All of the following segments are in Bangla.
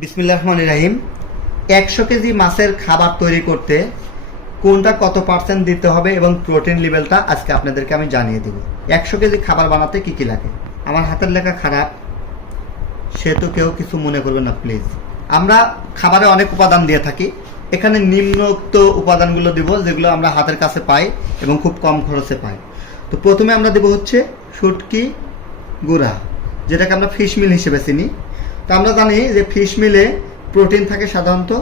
বিসমিল্লাহির রহমানির রহিম। 100 কেজি মাছের খাবার তৈরি করতে কোনটা কত পার্সেন্ট দিতে হবে এবং প্রোটিন লেভেলটা আজকে আপনাদেরকে আমি জানিয়ে দেব। 100 কেজি খাবার বানাতে কি কি লাগে। আমার হাতের লেখা খারাপ, সে তো কেউ কিছু মনে করবেন না প্লিজ। আমরা খাবারে অনেক উপাদান দিয়ে থাকি, এখানে নিম্নোক্ত উপাদানগুলো দিব যেগুলো আমরা হাতের কাছে পাই এবং খুব কম খরচে পাই। তো প্রথমে আমরা দেব হচ্ছে শুটকি গুঁড়া, যেটাকে আমরা ফিশ মিল হিসেবে চিনি। তো আমরা জানি যে ফিশ মিলে প্রোটিন থাকে সাধারণত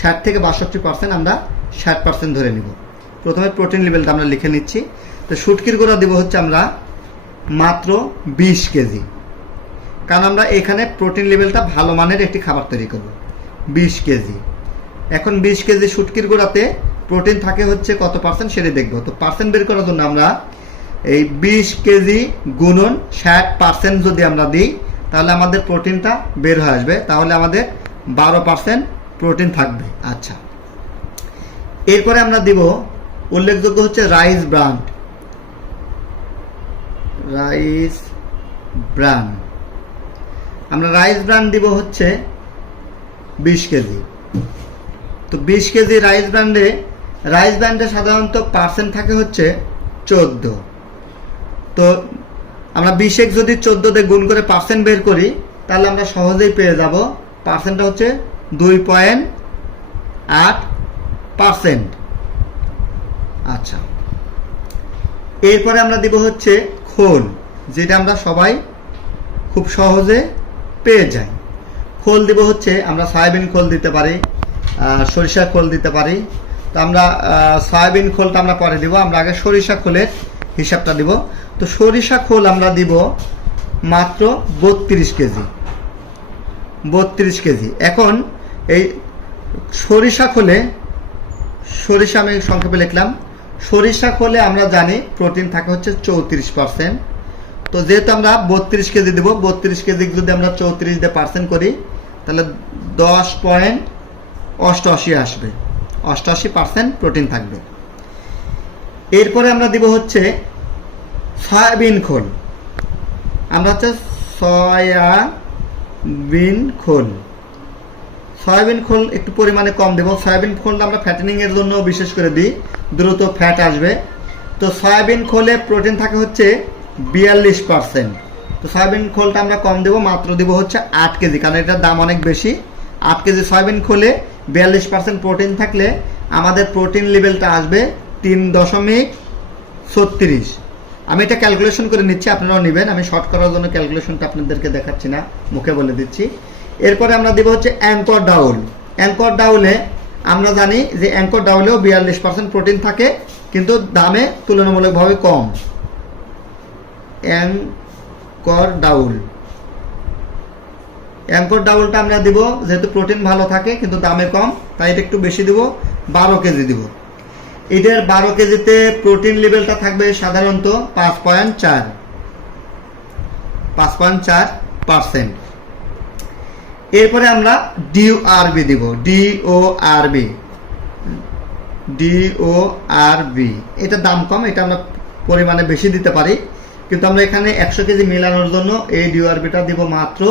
60 থেকে 62%, আমরা 60% ধরে নিব। প্রথমে প্রোটিন লেভেলটা আমরা লিখে নিচ্ছি। তো শুটকির গুঁড়া দেব হচ্ছে আমরা মাত্র 20 কেজি, কারণ আমরা এখানে প্রোটিন লেভেলটা ভালো মানের একটি খাবার তৈরি করব। 20 কেজি। এখন 20 কেজি শুটকির গুঁড়াতে প্রোটিন থাকে হচ্ছে কত পার্সেন্ট সেটা দেখব। তো পার্সেন্ট বের করার জন্য আমরা এই 20 কেজি গুণন 60% যদি আমরা দিই তাহলে আমাদের প্রোটিনটা বের হয়ে আসবে, তাহলে আমাদের 12% প্রোটিন থাকবে। আচ্ছা, এরপরে আমরা দিব উল্লেখযোগ্য হচ্ছে রাইস ব্রান। আমরা রাইস ব্রান দিব হচ্ছে 20 কেজি। তো 20 কেজি রাইস ব্র্যান্ডে সাধারণত পার্সেন্ট থাকে হচ্ছে 14। তো আমরা 20 যদি 14 দিয়ে গুণ করে পার্সেন্ট বের করি তাহলে আমরা সহজেই পেয়ে যাব পার্সেন্টটা হচ্ছে 2.8%। আচ্ছা, এরপরে আমরা দিব হচ্ছে খোল, যেটা আমরা সবাই খুব সহজে পেয়ে যাই। খোল দিব হচ্ছে আমরা সয়াবিন খোল দিতে পারি, সরিষা খোল দিতে পারি। তো আমরা সয়াবিন খোলটা আমরা পরে দিব, আমরা আগে সরিষা খোলের হিসাবটা দিব। তো সরিষা খোল আমরা দিব মাত্র 32 কেজি। এখন এই সরিষা আমি সংক্ষেপে লিখলাম, সরিষা খোলে আমরা জানি প্রোটিন থাকে হচ্ছে 34%। তো যেহেতু আমরা 32 কেজি দেব, 32 কেজি যদি আমরা 34 দিয়ে পার্সেন্ট করি তাহলে 10.88 আসবে, 88% প্রোটিন থাকবে। এরপরে আমরা দিব হচ্ছে সয়াবিন খোল। আমরা হচ্ছে সয়াবিন খোল একটু পরিমাণে কম দেব। সয়াবিন খোলটা আমরা ফ্যাটেনিং এর জন্য বিশেষ করে দিই, দ্রুত ফ্যাট আসবে। তো সয়াবিন খোলে প্রোটিন থাকে হচ্ছে 42%। তো সয়াবিন খোলটা আমরা কম দেব, মাত্র দেব হচ্ছে 8 কেজি, কারণ এটার দাম অনেক বেশি। 8 কেজি সয়াবিন খোলে 42% প্রোটিন থাকলে আমাদের প্রোটিন লেভেলটা আসবে 3.36। আমি এটা ক্যালকুলেশন করে নিচ্ছি, আপনারাও নেবেন। আমি শর্ট করার জন্য ক্যালকুলেশনটা আপনাদেরকে দেখাচ্ছি না, মুখে বলে দিচ্ছি। এরপরে আমরা দেব হচ্ছে অ্যাঙ্কর ডাউলে আমরা জানি যে অ্যাঙ্কর ডাউলেও 42% প্রোটিন থাকে, কিন্তু দামে তুলনামূলকভাবে কম। অ্যাঙ্কর ডাউলটা আমরা দিব যেহেতু প্রোটিন ভালো থাকে কিন্তু দামে কম, তাই এটা একটু বেশি দিব, 12 কেজি দিব। এদের 12 কেজিতে প্রোটিন লেভেলটা থাকবে সাধারণত 5.4%। এরপরে আমরা ডিওআরবি দিব, ডিওআরবি। এটা দাম কম, এটা আমরা পরিমাণে বেশি দিতে পারি, কিন্তু আমরা এখানে 100 কেজি মেলানোর জন্য এই ডিওআরবিটা দিব মাত্র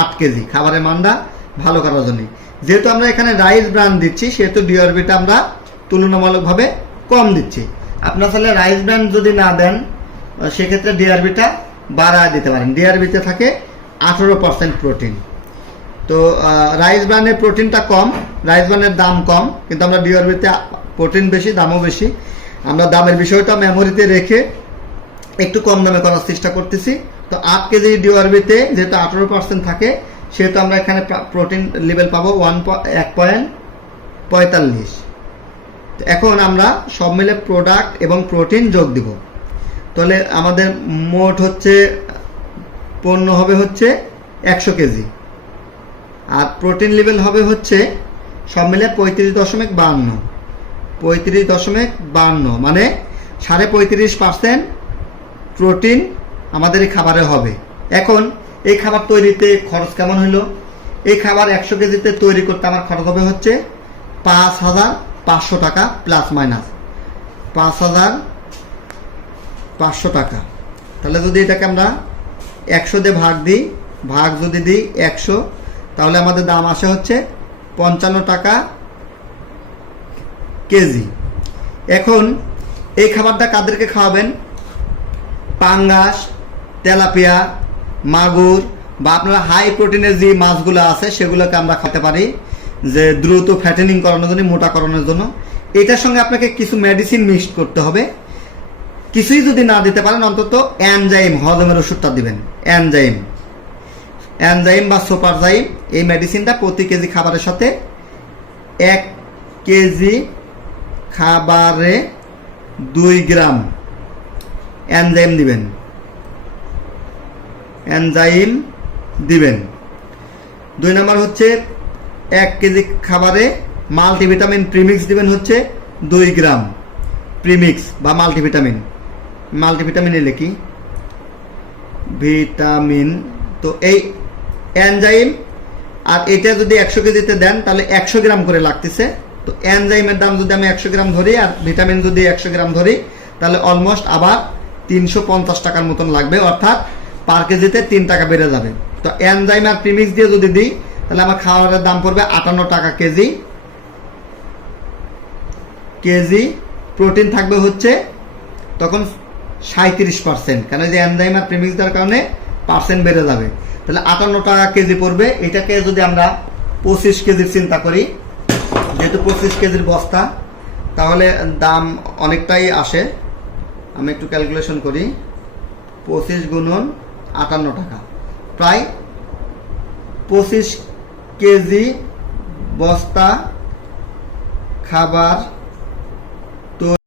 8 কেজি, খাবারের মানটা ভালো করার জন্য। যেহেতু আমরা এখানে রাইস ব্রান দিচ্ছি সেহেতু ডিওআরবিটা আমরা তুলনামূলকভাবে কম দিচ্ছি। আপনার তাহলে রাইস ব্র্যান্ড যদি না দেন সেক্ষেত্রে ডিআরবিটা বাড়ায় দিতে পারেন। ডিআরবিতে থাকে 18% প্রোটিন। তো রাইস ব্র্যান্ডের প্রোটিনটা কম, রাইস ব্র্যান্ডের দাম কম, কিন্তু আমরা ডিআরবিতে প্রোটিন বেশি, দামও বেশি। আমরা দামের বিষয়টা মেমোরিতে রেখে একটু কম দামে করার চেষ্টা করতেছি। তো 8 কেজি ডিআরবিতে যেহেতু 18% থাকে সেহেতু আমরা এখানে প্রোটিন লেভেল পাবো 1.45। এখন আমরা সব মিলে প্রোডাক্ট এবং প্রোটিন যোগ দিব, তাহলে আমাদের মোট হচ্ছে পণ্য হবে হচ্ছে 100 কেজি, আর প্রোটিন লেভেল হবে হচ্ছে সব মিলে 35.52, মানে 35.5% প্রোটিন আমাদের এই খাবারে হবে। এখন এই খাবার তৈরিতে খরচ কেমন হলো? এই খাবার 100 কেজিতে তৈরি করতে আমার খরচ হবে হচ্ছে 5,500 টাকা প্লাস মাইনাস 5,500 টাকা। তাহলে যদি এটাকে আমরা 100 দিয়ে ভাগ দিই, ভাগ যদি দিই 100, তাহলে আমাদের দাম আসে হচ্ছে 55 টাকা কেজি। এখন এই খাবারটা কাদেরকে খাওয়াবেন? পাঙ্গাস, তেলাপিয়া, মাগুর বা আপনারা হাই প্রোটিনের যে মাছগুলো আছে সেগুলোকে আমরা খেতে পারি, যে দ্রুত ফ্যাটেনিং করানোর জন্য, মোটা করানোর জন্য। এটার সঙ্গে আপনাকে কিছু মেডিসিন মিক্সড করতে হবে। কিছুই যদি না দিতে পারেন, অন্তত এনজাইম, হজমের ওষুধটা দিবেন। এনজাইম বা সুপারজাইম, এই মেডিসিনটা প্রতি কেজি খাবারের সাথে 1 কেজি খাবারে 2 গ্রাম এনজাইম দিবেন। 2 নম্বর হচ্ছে 1 কেজি খাবারে মাল্টিভিটামিন প্রিমিক্স দিবেন হচ্ছে 2 গ্রাম। প্রিমিক্স বা মাল্টিভিটামিন এলে কি ভিটামিন, তো এই এনজাইম আর এটা যদি 100 কেজিতে দেন তাহলে 100 গ্রাম করে লাগতেছে। তো এনজাইমের দাম যদি আমি 100 গ্রাম ধরি আর ভিটামিন যদি 100 গ্রাম ধরি, তাহলে অলমোস্ট আবার 350 টাকার মতন লাগবে, অর্থাৎ পার কেজিতে 3 টাকা বেড়ে যাবে। তো এনজাইম আর প্রিমিক্স দিয়ে যদি দিই তাহলে আমার খাবারের দাম পড়বে 58 টাকা কেজি। প্রোটিন থাকবে হচ্ছে তখন 37%, কারণ এই যে এনজাইম আর প্রিমিক্স দেওয়ার কারণে পার্সেন্ট বেড়ে যাবে। তাহলে 58 টাকা কেজি পড়বে। এটাকে যদি আমরা 25 কেজির চিন্তা করি, যেহেতু 25 কেজির বস্তা, তাহলে দাম অনেকটাই আসে। আমি একটু ক্যালকুলেশন করি, 25 গুণন 58 টাকা, প্রায় 25 কেজি বস্তা খাবার